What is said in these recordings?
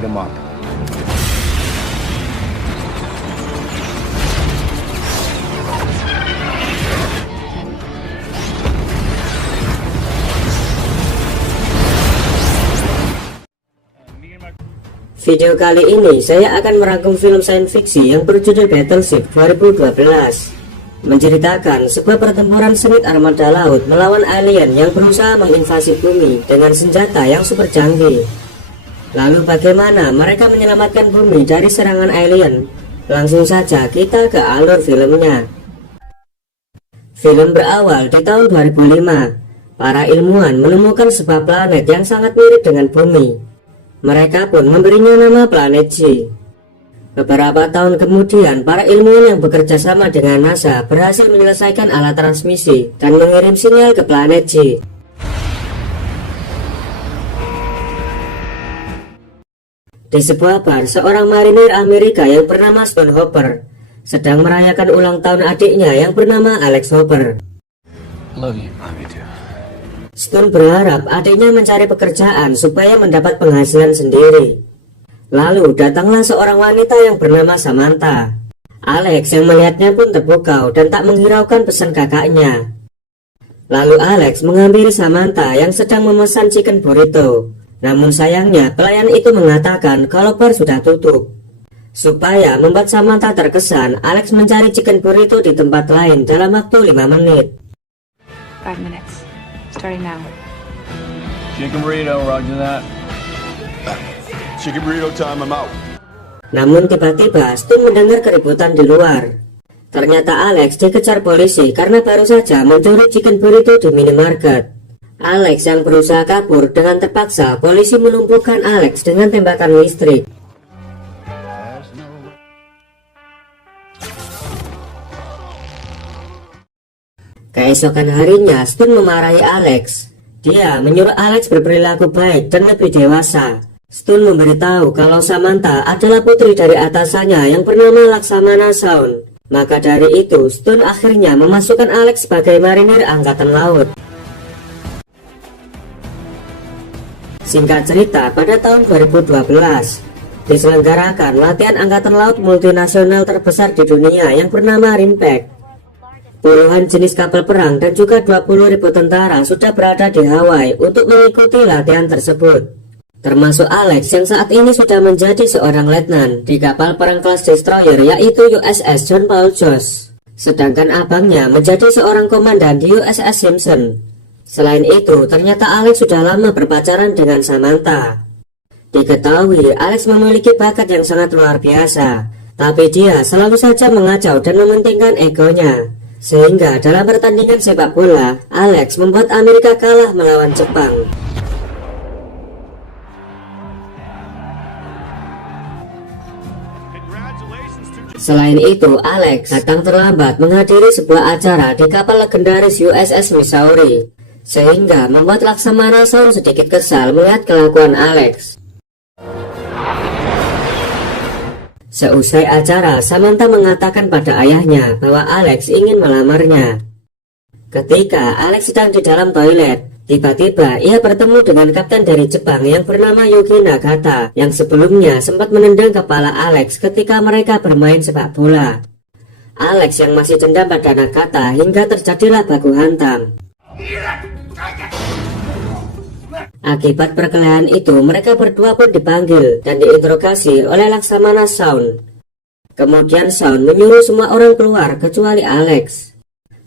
light him up. Video kali ini saya akan merangkum film sains fiksi yang berjudul Battleship 2012, menceritakan sebuah pertempuran sengit armada laut melawan alien yang berusaha menginvasi bumi dengan senjata yang super canggih. Lalu bagaimana mereka menyelamatkan bumi dari serangan alien? Langsung saja kita ke alur filmnya. Film berawal di tahun 2005. Para ilmuwan menemukan sebuah planet yang sangat mirip dengan bumi. Mereka pun memberinya nama planet G. Beberapa tahun kemudian, para ilmuwan yang bekerja sama dengan NASA berhasil menyelesaikan alat transmisi dan mengirim sinyal ke planet G. Di sebuah bar, seorang marinir Amerika yang bernama Stone Hopper sedang merayakan ulang tahun adiknya yang bernama Alex Hopper. Love you. Love you too. Stone berharap adiknya mencari pekerjaan supaya mendapat penghasilan sendiri. Lalu datanglah seorang wanita yang bernama Samantha. Alex yang melihatnya pun terpukau dan tak menghiraukan pesan kakaknya. Lalu Alex menghampiri Samantha yang sedang memesan chicken burrito. Namun sayangnya pelayan itu mengatakan kalau bar sudah tutup. Supaya membuat Samantha terkesan, Alex mencari chicken burrito di tempat lain dalam waktu 5 menit. 5 minutes. Starting now. Chicken burrito, roger that. Chicken burrito time, I'm out. Namun tiba-tiba Stone mendengar keributan di luar. Ternyata Alex dikejar polisi karena baru saja mencuri chicken burrito di minimarket. Alex yang berusaha kabur, dengan terpaksa polisi melumpuhkan Alex dengan tembakan listrik. Keesokan harinya, Stone memarahi Alex. Dia menyuruh Alex berperilaku baik dan lebih dewasa. Stone memberitahu kalau Samantha adalah putri dari atasannya yang bernama Laksamana Sound. Maka dari itu, Stone akhirnya memasukkan Alex sebagai marinir angkatan laut. Singkat cerita, pada tahun 2012 diselenggarakan latihan angkatan laut multinasional terbesar di dunia yang bernama RIMPAC. Puluhan jenis kapal perang dan juga 20.000 tentara sudah berada di Hawaii untuk mengikuti latihan tersebut. Termasuk Alex yang saat ini sudah menjadi seorang letnan di kapal perang kelas destroyer yaitu USS John Paul Jones. Sedangkan abangnya menjadi seorang komandan di USS Simpson. Selain itu, ternyata Alex sudah lama berpacaran dengan Samantha. Diketahui Alex memiliki bakat yang sangat luar biasa, tapi dia selalu saja mengacau dan mementingkan egonya. Sehingga dalam pertandingan sepak bola, Alex membuat Amerika kalah melawan Jepang. Selain itu, Alex datang terlambat menghadiri sebuah acara di kapal legendaris USS Missouri, sehingga membuat Laksamana Sound sedikit kesal melihat kelakuan Alex. Seusai acara, Samantha mengatakan pada ayahnya bahwa Alex ingin melamarnya. Ketika Alex sedang di dalam toilet, tiba-tiba ia bertemu dengan kapten dari Jepang yang bernama Yuki Nagata yang sebelumnya sempat menendang kepala Alex ketika mereka bermain sepak bola. Alex yang masih dendam pada Nagata hingga terjadilah baku hantam. Akibat perkelahian itu, mereka berdua pun dipanggil dan diinterogasi oleh Laksamana Sound. Kemudian Sound menyuruh semua orang keluar kecuali Alex.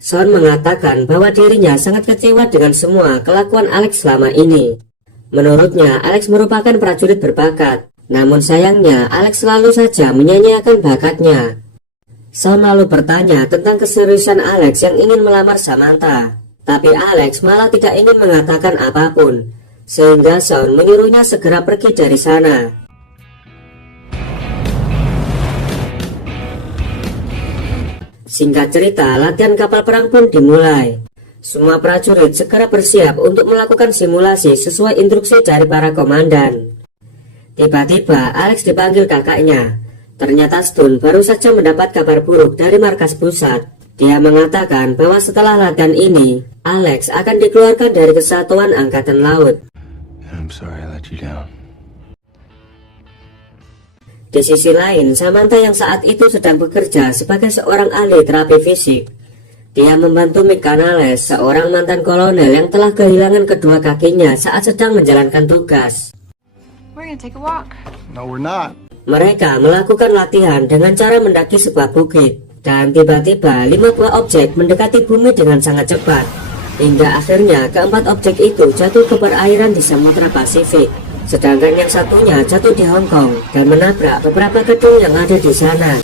Sound mengatakan bahwa dirinya sangat kecewa dengan semua kelakuan Alex selama ini. Menurutnya, Alex merupakan prajurit berbakat. Namun sayangnya, Alex selalu saja menyanyiakan bakatnya. Sound lalu bertanya tentang keseriusan Alex yang ingin melamar Samantha. Tapi Alex malah tidak ingin mengatakan apapun. Sehingga Sound menyuruhnya segera pergi dari sana. Singkat cerita, latihan kapal perang pun dimulai. Semua prajurit segera bersiap untuk melakukan simulasi sesuai instruksi dari para komandan. Tiba-tiba Alex dipanggil kakaknya. Ternyata Stone baru saja mendapat kabar buruk dari markas pusat. Dia mengatakan bahwa setelah latihan ini, Alex akan dikeluarkan dari Kesatuan Angkatan Laut. I'm sorry I let you down. Di sisi lain, Samantha yang saat itu sedang bekerja sebagai seorang ahli terapi fisik. Dia membantu Mick Canales, seorang mantan kolonel yang telah kehilangan kedua kakinya saat sedang menjalankan tugas. We're gonna take a walk. No, we're not. Mereka melakukan latihan dengan cara mendaki sebuah bukit. Dan tiba-tiba 5 buah objek mendekati bumi dengan sangat cepat. Hingga akhirnya keempat objek itu jatuh ke perairan di Samudra Pasifik. Sedangkan yang satunya jatuh di Hong Kong dan menabrak beberapa gedung yang ada di sana.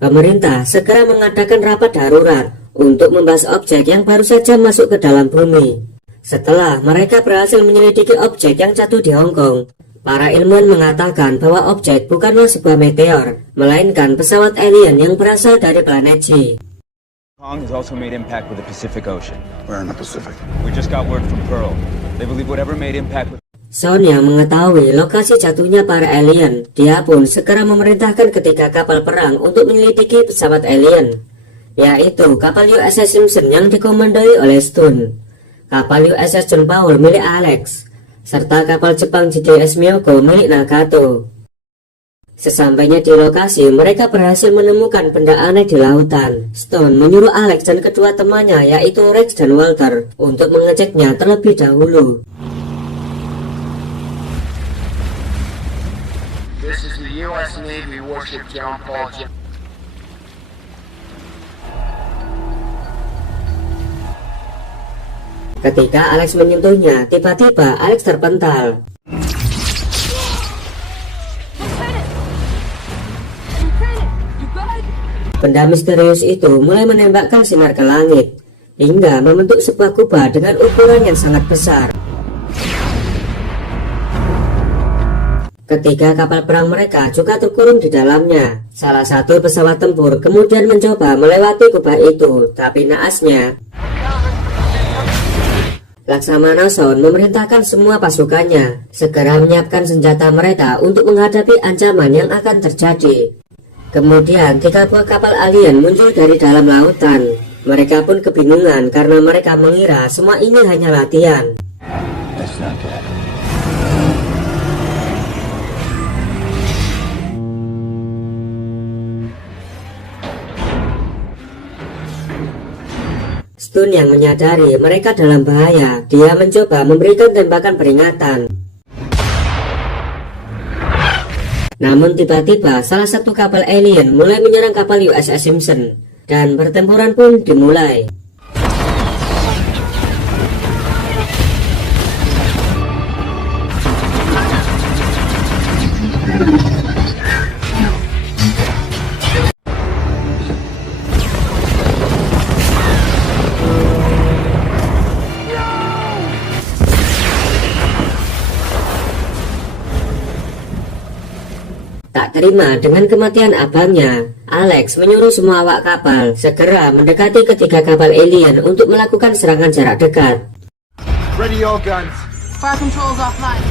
Pemerintah segera mengadakan rapat darurat untuk membahas objek yang baru saja masuk ke dalam bumi. Setelah mereka berhasil menyelidiki objek yang jatuh di Hong Kong, para ilmuwan mengatakan bahwa objek bukanlah sebuah meteor, melainkan pesawat alien yang berasal dari planet G. Hong has also made impact with the Pacific Ocean. We're in the Pacific. We just got word from Pearl. They believe whatever made impact with Son yang mengetahui lokasi jatuhnya para alien, dia pun segera memerintahkan ketiga kapal perang untuk menyelidiki pesawat alien, yaitu kapal USS Simpson yang dikomandoi oleh Stone, kapal USS John Paul milik Alex, serta kapal Jepang JDS Miyoko milik Nagato. Sesampainya di lokasi, mereka berhasil menemukan benda aneh di lautan. Stone menyuruh Alex dan kedua temannya, yaitu Rex dan Walter, untuk mengeceknya terlebih dahulu. This is the U.S. Navy warship John Paul. Ketika Alex menyentuhnya, tiba-tiba Alex terpental. Benda misterius itu mulai menembakkan sinar ke langit, hingga membentuk sebuah kubah dengan ukuran yang sangat besar. Ketiga kapal perang mereka juga terkurung di dalamnya. Salah satu pesawat tempur kemudian mencoba melewati kubah itu, tapi naasnya Laksamana Son memerintahkan semua pasukannya segera menyiapkan senjata mereka untuk menghadapi ancaman yang akan terjadi. Kemudian 3 buah kapal alien muncul dari dalam lautan. Mereka pun kebingungan karena mereka mengira semua ini hanya latihan. That's not good. Stone yang menyadari mereka dalam bahaya, dia mencoba memberikan tembakan peringatan. Namun tiba-tiba salah satu kapal alien mulai menyerang kapal USS Simpson, dan pertempuran pun dimulai. Tak terima dengan kematian abangnya, Alex menyuruh semua awak kapal segera mendekati ketiga kapal alien untuk melakukan serangan jarak dekat. Ready all guns. Fire controls offline.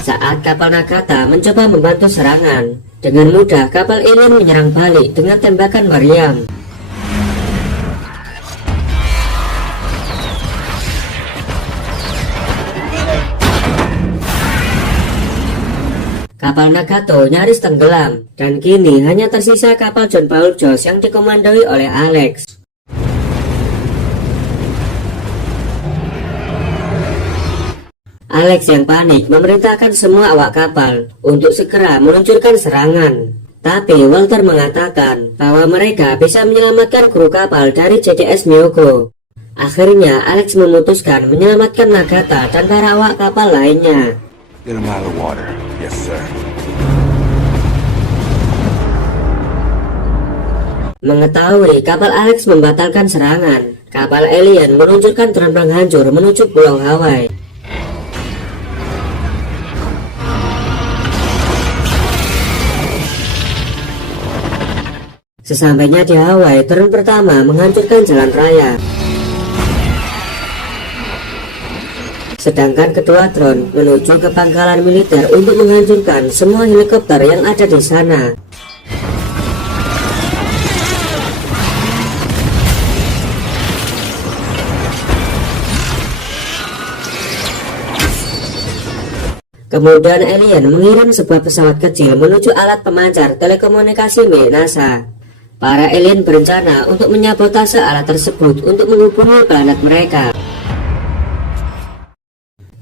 Saat kapal Nagata mencoba membantu serangan, dengan mudah kapal alien menyerang balik dengan tembakan meriam. Kapal Nagato nyaris tenggelam, dan kini hanya tersisa kapal John Paul Jones yang dikomandoi oleh Alex. Alex yang panik memerintahkan semua awak kapal untuk segera meluncurkan serangan. Tapi Walter mengatakan bahwa mereka bisa menyelamatkan kru kapal dari JDS Miyoko. Akhirnya Alex memutuskan menyelamatkan Nagata dan para awak kapal lainnya. Get him out of the water. Yes, sir. Mengetahui kapal Alex membatalkan serangan, kapal alien meluncurkan drone penghancur menuju Pulau Hawaii. Sesampainya di Hawaii, drone pertama menghancurkan jalan raya. Sedangkan kedua drone menuju ke pangkalan militer untuk menghancurkan semua helikopter yang ada di sana. Kemudian alien mengirim sebuah pesawat kecil menuju alat pemancar telekomunikasi milik NASA. Para alien berencana untuk menyabotase alat tersebut untuk menghubungi planet mereka.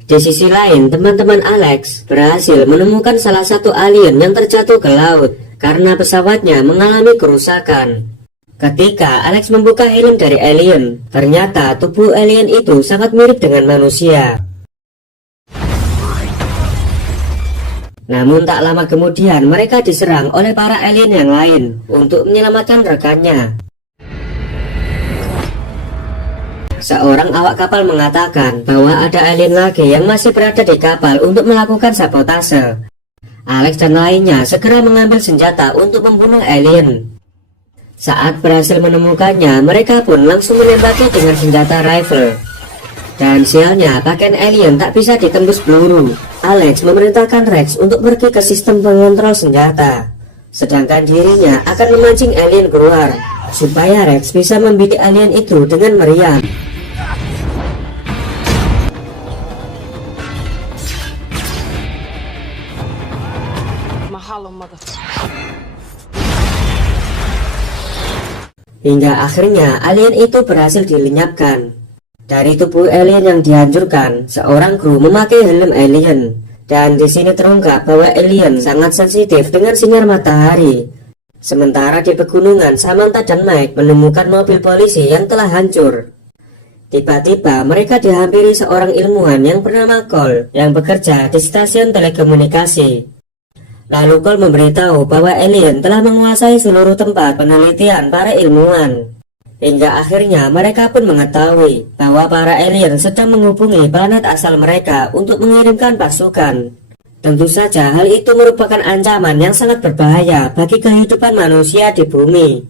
Di sisi lain, teman-teman Alex berhasil menemukan salah satu alien yang terjatuh ke laut karena pesawatnya mengalami kerusakan. Ketika Alex membuka helm dari alien, ternyata tubuh alien itu sangat mirip dengan manusia. Namun tak lama kemudian mereka diserang oleh para alien yang lain untuk menyelamatkan rekannya. Seorang awak kapal mengatakan bahwa ada alien lagi yang masih berada di kapal untuk melakukan sabotase. Alex dan lainnya segera mengambil senjata untuk membunuh alien. Saat berhasil menemukannya, mereka pun langsung menembaki dengan senjata rifle. Dan sialnya, pakaian alien tak bisa ditembus peluru. Alex memerintahkan Rex untuk pergi ke sistem pengontrol senjata, sedangkan dirinya akan memancing alien keluar, supaya Rex bisa membidik alien itu dengan meriam. Hingga akhirnya alien itu berhasil dilenyapkan. Dari tubuh alien yang dihancurkan, seorang kru memakai helm alien. Dan di sini terungkap bahwa alien sangat sensitif dengan sinar matahari. Sementara di pegunungan, Samantha dan Mike menemukan mobil polisi yang telah hancur. Tiba-tiba mereka dihampiri seorang ilmuwan yang bernama Cole yang bekerja di stasiun telekomunikasi. Lalu Cole memberitahu bahwa alien telah menguasai seluruh tempat penelitian para ilmuwan. Hingga akhirnya mereka pun mengetahui bahwa para alien sedang menghubungi planet asal mereka untuk mengirimkan pasukan. Tentu saja hal itu merupakan ancaman yang sangat berbahaya bagi kehidupan manusia di bumi.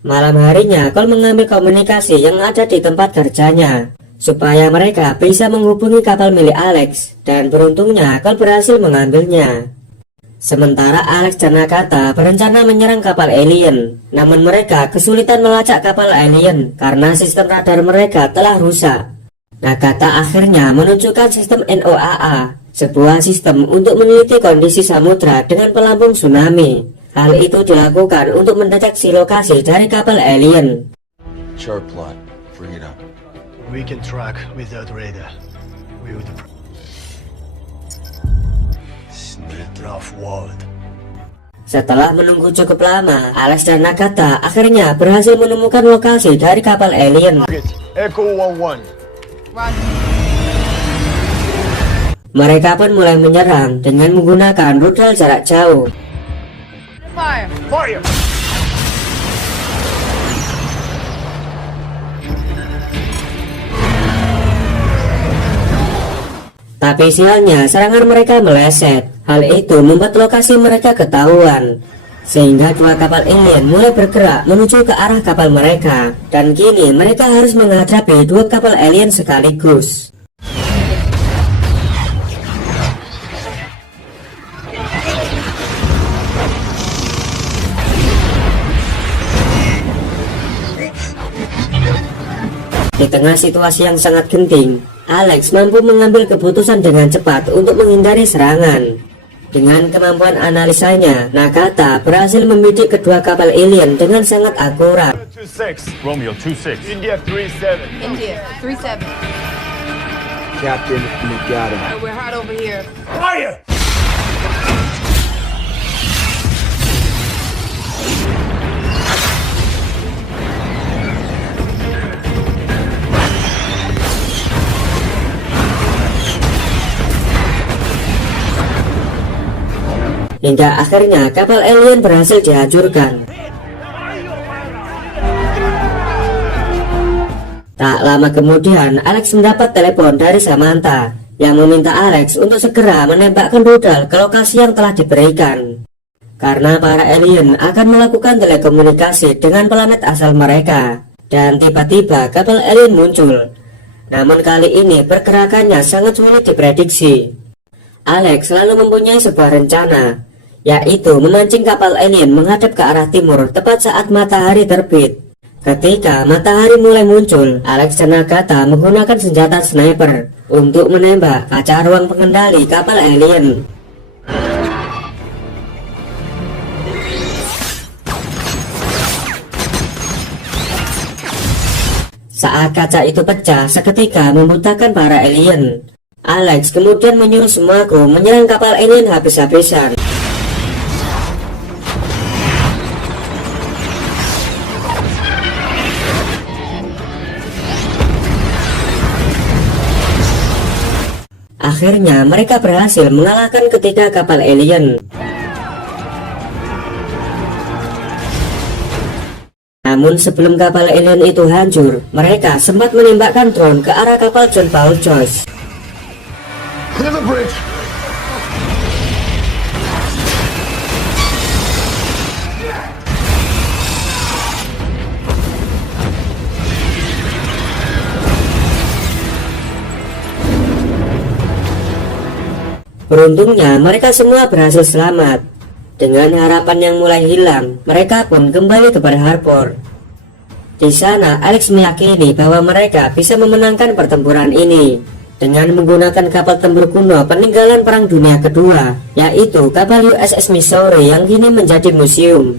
Malam harinya Cole mengambil komunikasi yang ada di tempat kerjanya supaya mereka bisa menghubungi kapal milik Alex, dan beruntungnya Cole berhasil mengambilnya. Sementara Alex dan Nakata berencana menyerang kapal alien, namun mereka kesulitan melacak kapal alien karena sistem radar mereka telah rusak. Nakata akhirnya menunjukkan sistem NOAA, sebuah sistem untuk meneliti kondisi samudra dengan pelampung tsunami. Hal itu dilakukan untuk mendeteksi lokasi dari kapal alien. Chart plot. Bring it up. We can track without radar. We would rough world. Setelah menunggu cukup lama, Alex dan Nakata akhirnya berhasil menemukan lokasi dari kapal alien. Echo 11. Mereka pun mulai menyerang dengan menggunakan rudal jarak jauh. Fire! Fire! Tapi sialnya serangan mereka meleset. Hal itu membuat lokasi mereka ketahuan, sehingga dua kapal alien mulai bergerak menuju ke arah kapal mereka. Dan kini mereka harus menghadapi dua kapal alien sekaligus. Di tengah situasi yang sangat genting, Alex mampu mengambil keputusan dengan cepat untuk menghindari serangan. Dengan kemampuan analisanya, Nakata berhasil membidik kedua kapal alien dengan sangat akurat. 26. Romeo 26. India 37. India, 37. Captain, we got him. We're hot over here. Fire! Hingga akhirnya kapal alien berhasil dihancurkan. Tak lama kemudian, Alex mendapat telepon dari Samantha yang meminta Alex untuk segera menembakkan rudal ke lokasi yang telah diberikan, karena para alien akan melakukan telekomunikasi dengan planet asal mereka. Dan tiba-tiba kapal alien muncul. Namun kali ini pergerakannya sangat sulit diprediksi. Alex selalu mempunyai sebuah rencana, yaitu memancing kapal alien menghadap ke arah timur tepat saat matahari terbit. Ketika matahari mulai muncul, Alex dan Nakata menggunakan senjata sniper untuk menembak kaca ruang pengendali kapal alien. Saat kaca itu pecah seketika membutakan para alien, Alex kemudian menyuruh semua kru menyerang kapal alien habis-habisan. Akhirnya mereka berhasil mengalahkan ketiga kapal alien. Namun sebelum kapal alien itu hancur, mereka sempat menembakkan drone ke arah kapal John Paul Jones. Clear the bridge. Beruntungnya mereka semua berhasil selamat. Dengan harapan yang mulai hilang, mereka pun kembali ke Bar Harbor. Di sana, Alex meyakini bahwa mereka bisa memenangkan pertempuran ini dengan menggunakan kapal tempur kuno peninggalan Perang Dunia Kedua, yaitu kapal USS Missouri yang kini menjadi museum.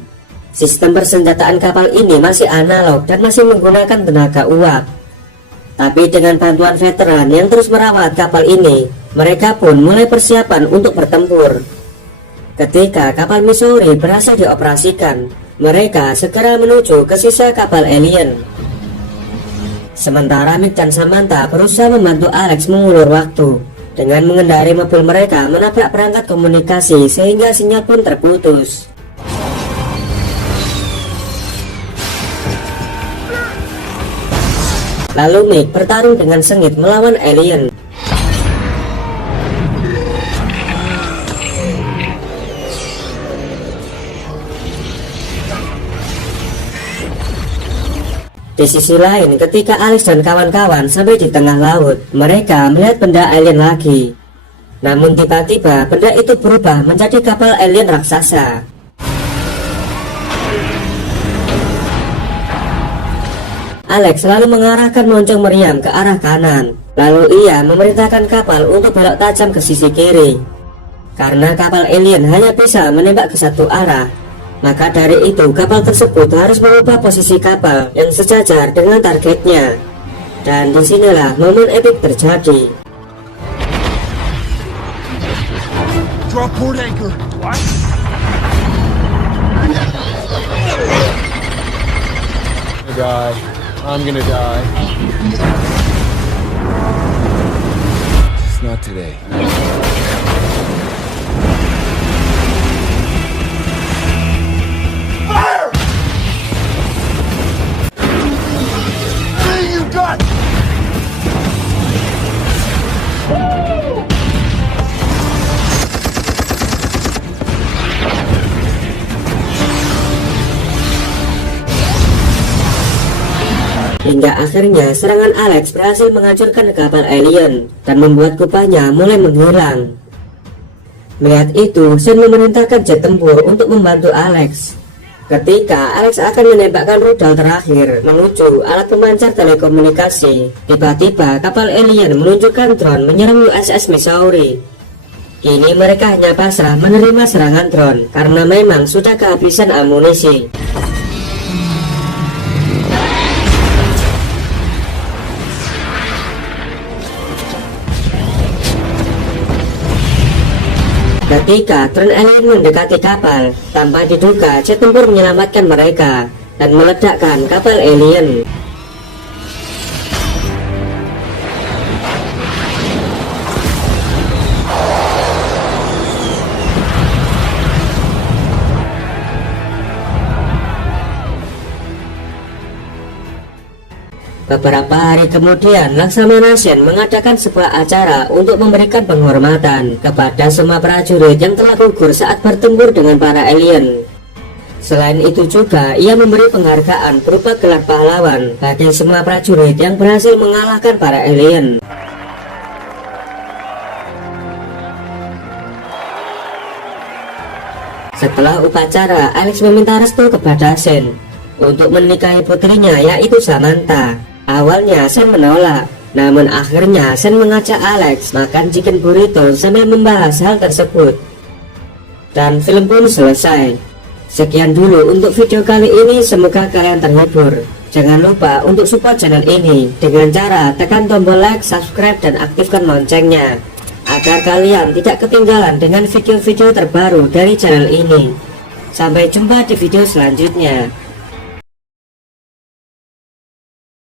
Sistem persenjataan kapal ini masih analog dan masih menggunakan tenaga uap. Tapi dengan bantuan veteran yang terus merawat kapal ini, mereka pun mulai persiapan untuk bertempur. Ketika kapal Missouri berhasil dioperasikan, mereka segera menuju ke sisa kapal alien. Sementara Mick dan Samantha berusaha membantu Alex mengulur waktu dengan mengendarai mobil mereka menabrak perangkat komunikasi sehingga sinyal pun terputus. Lalu Mick bertarung dengan sengit melawan alien. Di sisi lain, ketika Alex dan kawan-kawan sampai di tengah laut, mereka melihat benda alien lagi. Namun tiba-tiba benda itu berubah menjadi kapal alien raksasa. Alex lalu mengarahkan lonceng meriam ke arah kanan. Lalu ia memerintahkan kapal untuk belok tajam ke sisi kiri. Karena kapal alien hanya bisa menembak ke satu arah, maka dari itu kapal tersebut harus mengubah posisi kapal yang sejajar dengan targetnya. Dan disinilah momen epik terjadi. Drop port anchor. What? I'm gonna die. Just not today. Hingga akhirnya serangan Alex berhasil menghancurkan kapal alien dan membuat kupanya mulai menghilang. Melihat itu, Shen memerintahkan jet tempur untuk membantu Alex. Ketika Alex akan menembakkan rudal terakhir menuju alat pemancar telekomunikasi, tiba-tiba kapal alien meluncurkan drone menyerang USS Missouri. Kini mereka hanya pasrah menerima serangan drone karena memang sudah kehabisan amunisi. Ketika drone alien mendekati kapal, tanpa diduga jet tempur menyelamatkan mereka dan meledakkan kapal alien. Beberapa hari kemudian, Laksamana Shen mengadakan sebuah acara untuk memberikan penghormatan kepada semua prajurit yang telah gugur saat bertempur dengan para alien. Selain itu juga, ia memberi penghargaan berupa gelar pahlawan bagi semua prajurit yang berhasil mengalahkan para alien. Setelah upacara, Alex meminta restu kepada Shen untuk menikahi putrinya, yaitu Samantha. Awalnya Shen menolak, Namun akhirnya Sen mengajak Alex makan chicken burrito sambil membahas hal tersebut. Dan film pun selesai. Sekian dulu untuk video kali ini, semoga kalian terhibur. Jangan lupa untuk support channel ini dengan cara tekan tombol like, subscribe, dan aktifkan loncengnya agar kalian tidak ketinggalan dengan video-video terbaru dari channel ini. Sampai jumpa di video selanjutnya.